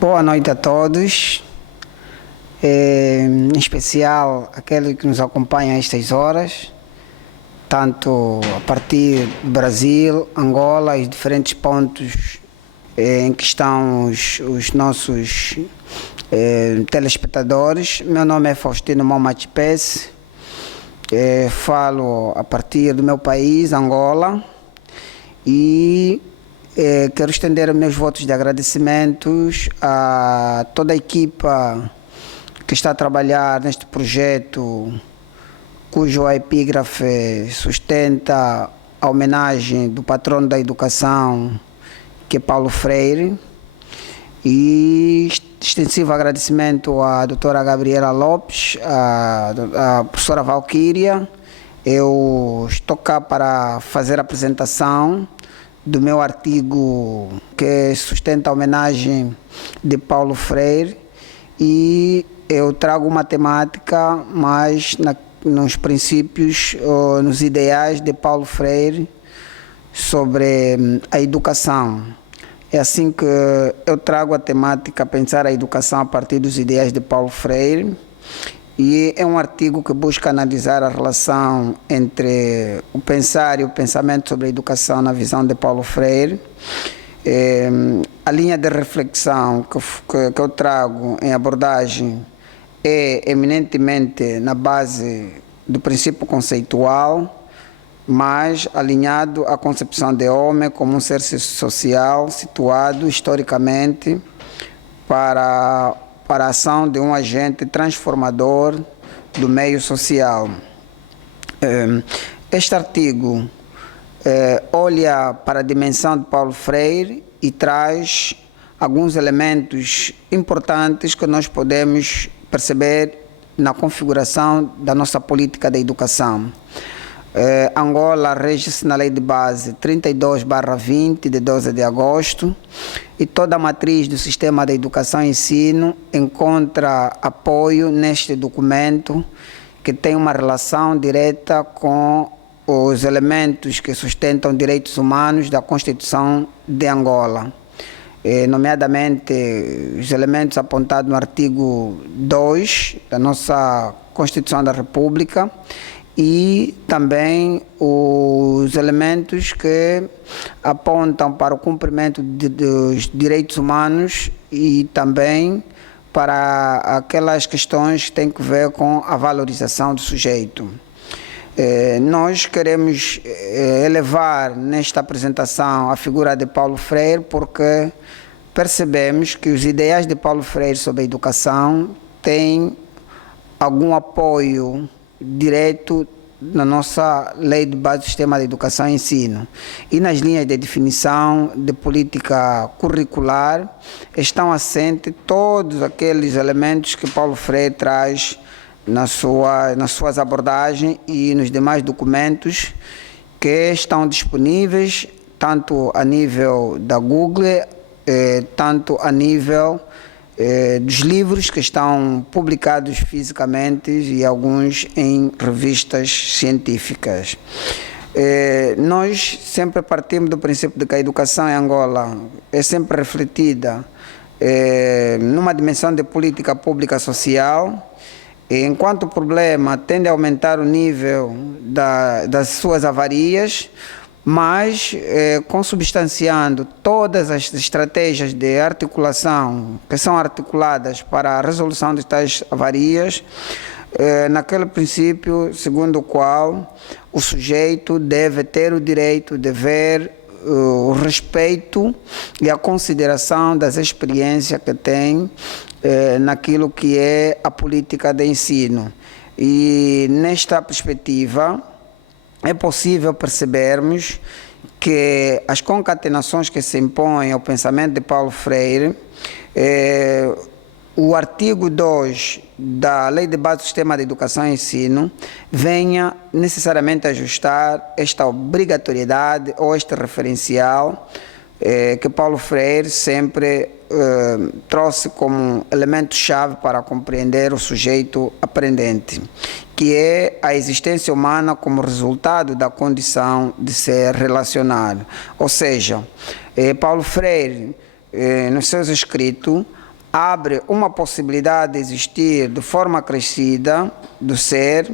Boa noite a todos, em especial aqueles que nos acompanham a estas horas, tanto a partir do Brasil, Angola e diferentes pontos em que estão os nossos telespectadores. Meu nome é Faustino Momachipese, falo a partir do meu país, Angola, e quero estender meus votos de agradecimentos a toda a equipa que está a trabalhar neste projeto, cujo epígrafe sustenta a homenagem do patrono da educação, que é Paulo Freire, e extensivo agradecimento à doutora Gabriela Lopes, à professora Valquíria. Eu estou cá para fazer a apresentação do meu artigo que sustenta a homenagem de Paulo Freire, e eu trago uma temática mais nos princípios, nos ideais de Paulo Freire sobre a educação. É assim que eu trago a temática, pensar a educação a partir dos ideais de Paulo Freire, e é um artigo que busca analisar a relação entre o pensar e o pensamento sobre a educação na visão de Paulo Freire. A linha de reflexão que eu trago em abordagem é eminentemente na base do princípio conceitual, mas alinhado à concepção de homem como um ser social situado historicamente para a ação de um agente transformador do meio social. Este artigo olha para a dimensão de Paulo Freire e traz alguns elementos importantes que nós podemos perceber na configuração da nossa política de educação. Angola rege-se na Lei de Base 32/20, de 12 de agosto, e toda a matriz do sistema de educação e ensino encontra apoio neste documento, que tem uma relação direta com os elementos que sustentam direitos humanos da Constituição de Angola, nomeadamente os elementos apontados no artigo 2 da nossa Constituição da República, e também os elementos que apontam para o cumprimento dos direitos humanos e também para aquelas questões que têm a ver com a valorização do sujeito. Nós queremos elevar nesta apresentação a figura de Paulo Freire, porque percebemos que os ideais de Paulo Freire sobre a educação têm algum apoio direto na nossa Lei de Base do Sistema de Educação e Ensino, e nas linhas de definição de política curricular estão assentes todos aqueles elementos que Paulo Freire traz nas suas abordagens e nos demais documentos que estão disponíveis tanto a nível da Google, tanto a nível dos livros que estão publicados fisicamente e alguns em revistas científicas. Nós sempre partimos do princípio de que a educação em Angola é sempre refletida numa dimensão de política pública social, e enquanto o problema tende a aumentar o nível das suas avarias, mas consubstanciando todas as estratégias de articulação que são articuladas para a resolução de tais avarias, naquele princípio segundo o qual o sujeito deve ter o direito de ver o respeito e a consideração das experiências que tem naquilo que é a política de ensino. E nesta perspectiva é possível percebermos que as concatenações que se impõem ao pensamento de Paulo Freire, o artigo 2 da Lei de Base do Sistema de Educação e Ensino venha necessariamente ajustar esta obrigatoriedade ou este referencial que Paulo Freire sempre trouxe como elemento-chave para compreender o sujeito aprendente, que é a existência humana como resultado da condição de ser relacionado. Ou seja, Paulo Freire, nos seus escritos, abre uma possibilidade de existir de forma crescida do ser,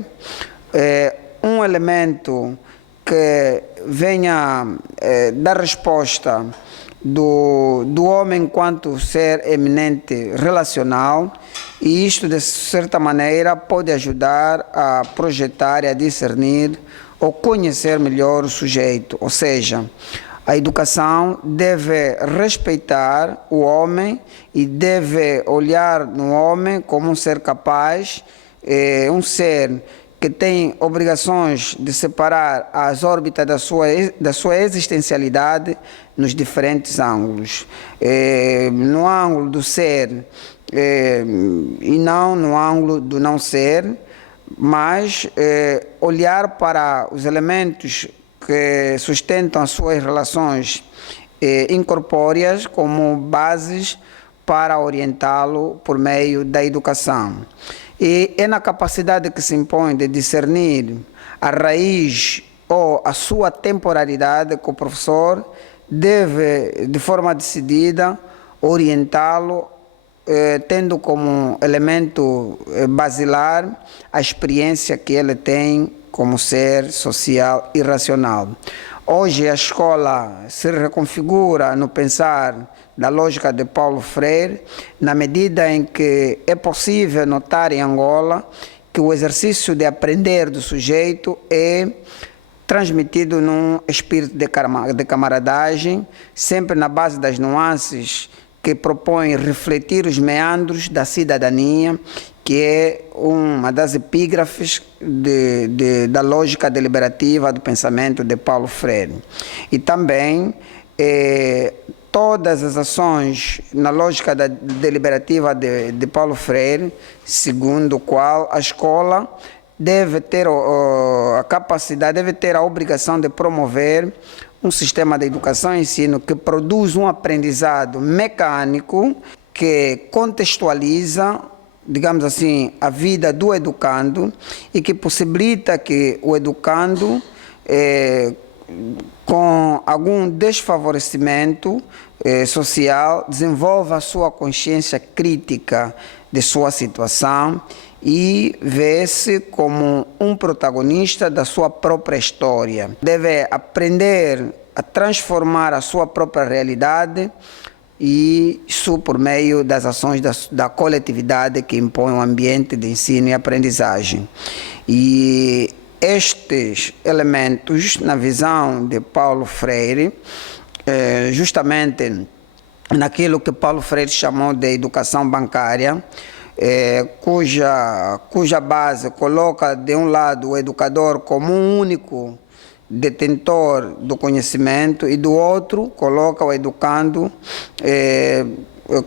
um elemento que venha dar resposta do homem enquanto ser eminente relacional, e isto, de certa maneira, pode ajudar a projetar e a discernir ou conhecer melhor o sujeito. Ou seja, a educação deve respeitar o homem e deve olhar no homem como um ser capaz, um ser que tem obrigações de separar as órbitas da sua existencialidade nos diferentes ângulos. No ângulo do ser e não no ângulo do não ser, mas olhar para os elementos que sustentam as suas relações incorpóreas como bases para orientá-lo por meio da educação. E é na capacidade que se impõe de discernir a raiz ou a sua temporalidade que o professor deve, de forma decidida, orientá-lo, tendo como elemento basilar a experiência que ele tem como ser social e racional. Hoje a escola se reconfigura no pensar da lógica de Paulo Freire, na medida em que é possível notar em Angola que o exercício de aprender do sujeito é transmitido num espírito de camaradagem, sempre na base das nuances que propõe refletir os meandros da cidadania, que é uma das epígrafes da lógica deliberativa do pensamento de Paulo Freire. E também todas as ações na lógica deliberativa de Paulo Freire, segundo o qual a escola deve ter a capacidade, deve ter a obrigação de promover um sistema de educação e ensino que produz um aprendizado mecânico que contextualiza, digamos assim, a vida do educando e que possibilita que o educando, com algum desfavorecimento social, desenvolva a sua consciência crítica de sua situação e vê-se como um protagonista da sua própria história. Deve aprender a transformar a sua própria realidade, e isso por meio das ações da coletividade que impõe um ambiente de ensino e aprendizagem. E estes elementos, na visão de Paulo Freire, justamente naquilo que Paulo Freire chamou de educação bancária, cuja base coloca de um lado o educador como um único detentor do conhecimento e do outro coloca o educando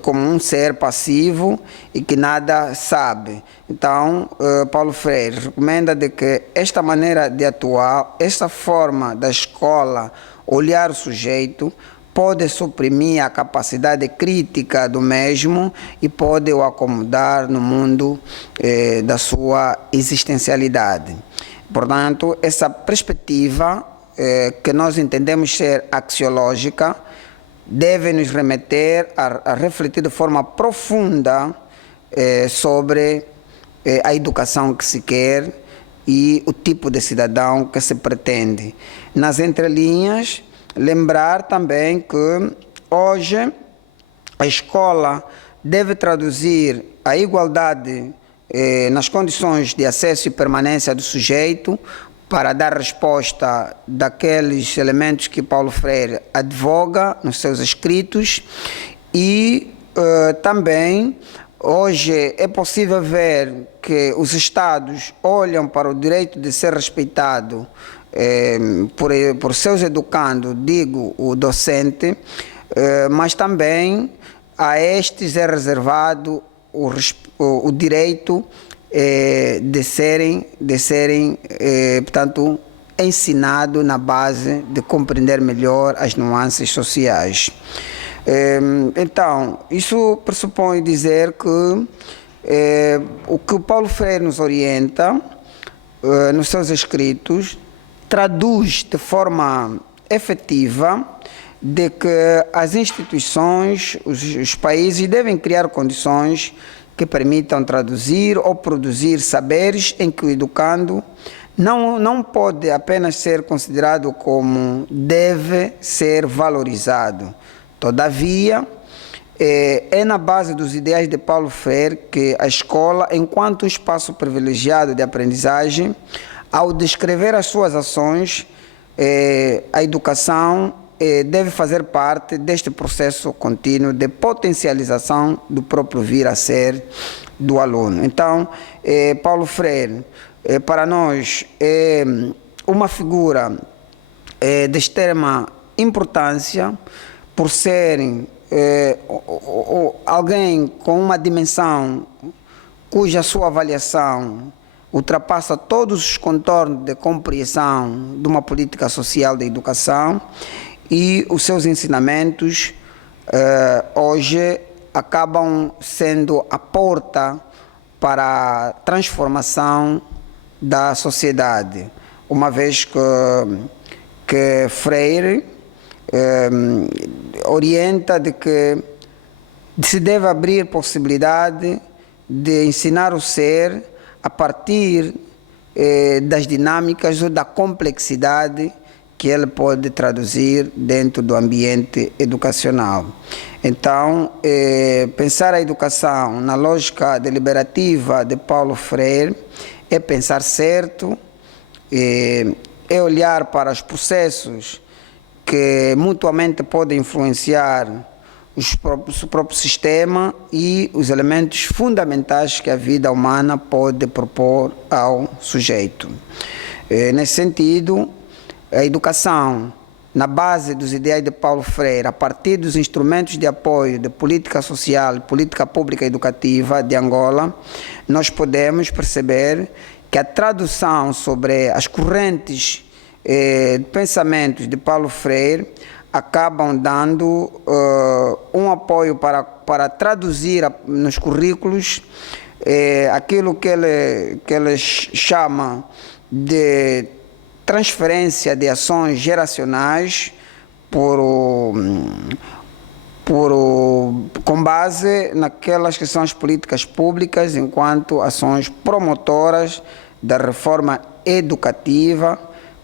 como um ser passivo e que nada sabe. Então, Paulo Freire recomenda de que esta maneira de atuar, esta forma da escola olhar o sujeito, pode suprimir a capacidade crítica do mesmo e pode o acomodar no mundo da sua existencialidade. Portanto, essa perspectiva que nós entendemos ser axiológica deve nos remeter a refletir de forma profunda sobre a educação que se quer e o tipo de cidadão que se pretende. Nas entrelinhas, lembrar também que hoje a escola deve traduzir a igualdade nas condições de acesso e permanência do sujeito para dar resposta daqueles elementos que Paulo Freire advoga nos seus escritos e também hoje é possível ver que os Estados olham para o direito de ser respeitado por seus educandos, digo o docente, mas também a estes é reservado o direito de serem portanto, ensinados na base de compreender melhor as nuances sociais. Então, isso pressupõe dizer que o que o Paulo Freire nos orienta nos seus escritos traduz de forma efetiva de que as instituições, os países devem criar condições que permitam traduzir ou produzir saberes em que o educando não pode apenas ser considerado como deve ser valorizado. Todavia, é na base dos ideais de Paulo Freire que a escola, enquanto um espaço privilegiado de aprendizagem, ao descrever as suas ações, a educação deve fazer parte deste processo contínuo de potencialização do próprio vir a ser do aluno. Então, Paulo Freire, para nós, é uma figura de extrema importância por serem alguém com uma dimensão cuja sua avaliação ultrapassa todos os contornos de compreensão de uma política social de educação, e os seus ensinamentos hoje acabam sendo a porta para a transformação da sociedade, uma vez que Freire orienta de que se deve abrir possibilidade de ensinar o ser a partir das dinâmicas ou da complexidade que ele pode traduzir dentro do ambiente educacional. Então, pensar a educação na lógica deliberativa de Paulo Freire é pensar certo, é olhar para os processos que mutuamente podem influenciar o próprio sistema e os elementos fundamentais que a vida humana pode propor ao sujeito. Nesse sentido, a educação, na base dos ideais de Paulo Freire, a partir dos instrumentos de apoio de política social e política pública educativa de Angola, nós podemos perceber que a tradução sobre as correntes pensamentos de Paulo Freire acabam dando um apoio para traduzir nos currículos aquilo que ele chama de transferência de ações geracionais com base naquelas que são as políticas públicas enquanto ações promotoras da reforma educativa,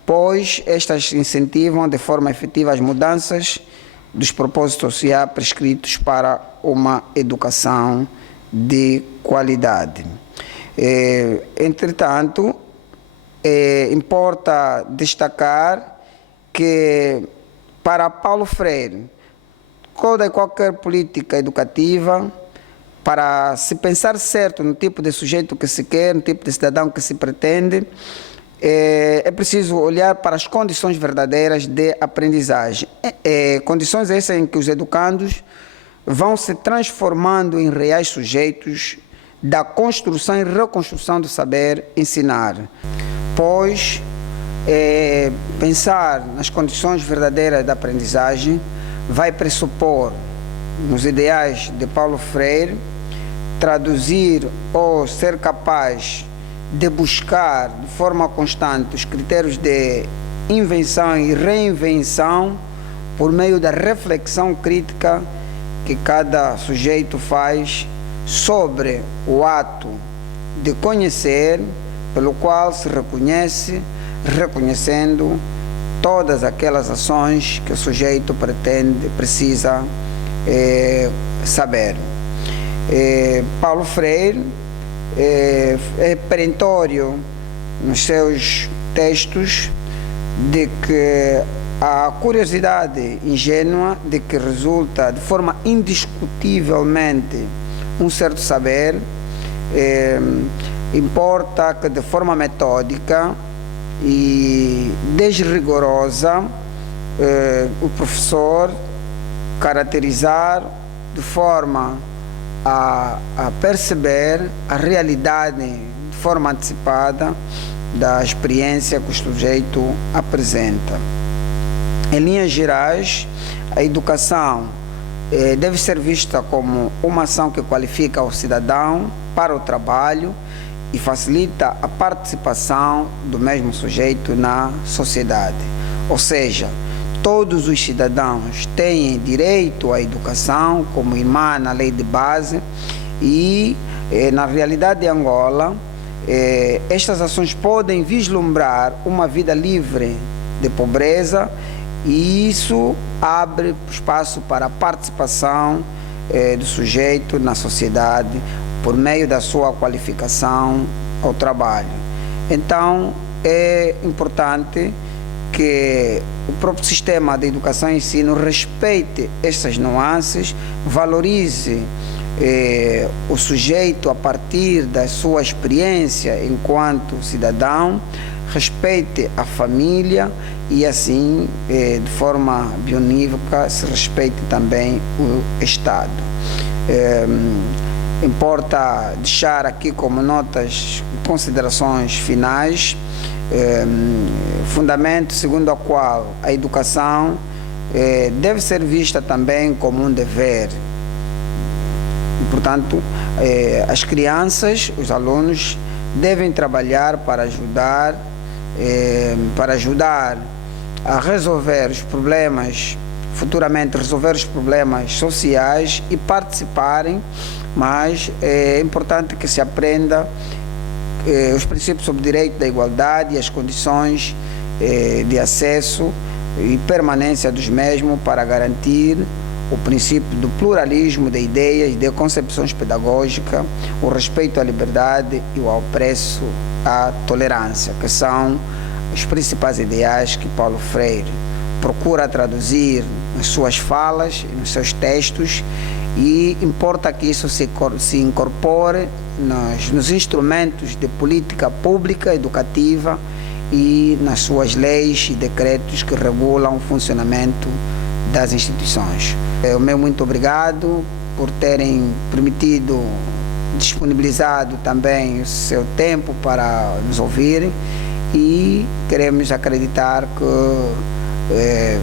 pois estas incentivam de forma efetiva as mudanças dos propósitos sociais prescritos para uma educação de qualidade. Entretanto, importa destacar que para Paulo Freire, toda e qualquer política educativa, para se pensar certo no tipo de sujeito que se quer, no tipo de cidadão que se pretende, é preciso olhar para as condições verdadeiras de aprendizagem. Condições essas em que os educandos vão se transformando em reais sujeitos da construção e reconstrução do saber ensinar. Pois, pensar nas condições verdadeiras da aprendizagem vai pressupor, nos ideais de Paulo Freire, traduzir ou ser capaz de buscar de forma constante os critérios de invenção e reinvenção por meio da reflexão crítica que cada sujeito faz sobre o ato de conhecer, pelo qual se reconhece, reconhecendo todas aquelas ações que o sujeito precisa saber. Paulo Freire é perentório nos seus textos de que a curiosidade ingênua de que resulta de forma indiscutivelmente um certo saber, importa que de forma metódica e desrigorosa o professor caracterizar de forma a perceber a realidade de forma antecipada da experiência que o sujeito apresenta. Em linhas gerais, a educação deve ser vista como uma ação que qualifica o cidadão para o trabalho e facilita a participação do mesmo sujeito na sociedade. Ou seja, todos os cidadãos têm direito à educação, como irmã na lei de base, e na realidade de Angola, estas ações podem vislumbrar uma vida livre de pobreza, e isso abre espaço para a participação do sujeito na sociedade por meio da sua qualificação ao trabalho. Então, é importante que o próprio sistema de educação e ensino respeite essas nuances, valorize o sujeito a partir da sua experiência enquanto cidadão, respeite a família e assim, de forma bionívoca, se respeite também o Estado. Importa deixar aqui como notas, considerações finais, fundamento segundo o qual a educação deve ser vista também como um dever. E, portanto, as crianças, os alunos, devem trabalhar para ajudar a resolver os problemas, futuramente resolver os problemas sociais e participarem, mas é importante que se aprenda os princípios sobre o direito da igualdade e as condições de acesso e permanência dos mesmos para garantir o princípio do pluralismo de ideias e de concepções pedagógicas, o respeito à liberdade e o apreço à tolerância, que são os principais ideais que Paulo Freire procura traduzir nas suas falas, nos seus textos, e importa que isso se incorpore nos instrumentos de política pública educativa e nas suas leis e decretos que regulam o funcionamento das instituições. O meu muito obrigado por terem permitido, disponibilizado também o seu tempo para nos ouvirem, e queremos acreditar que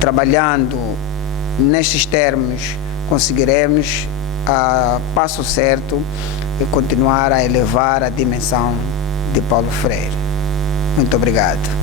trabalhando nestes termos conseguiremos a passo certo continuar a elevar a dimensão de Paulo Freire. Muito obrigado.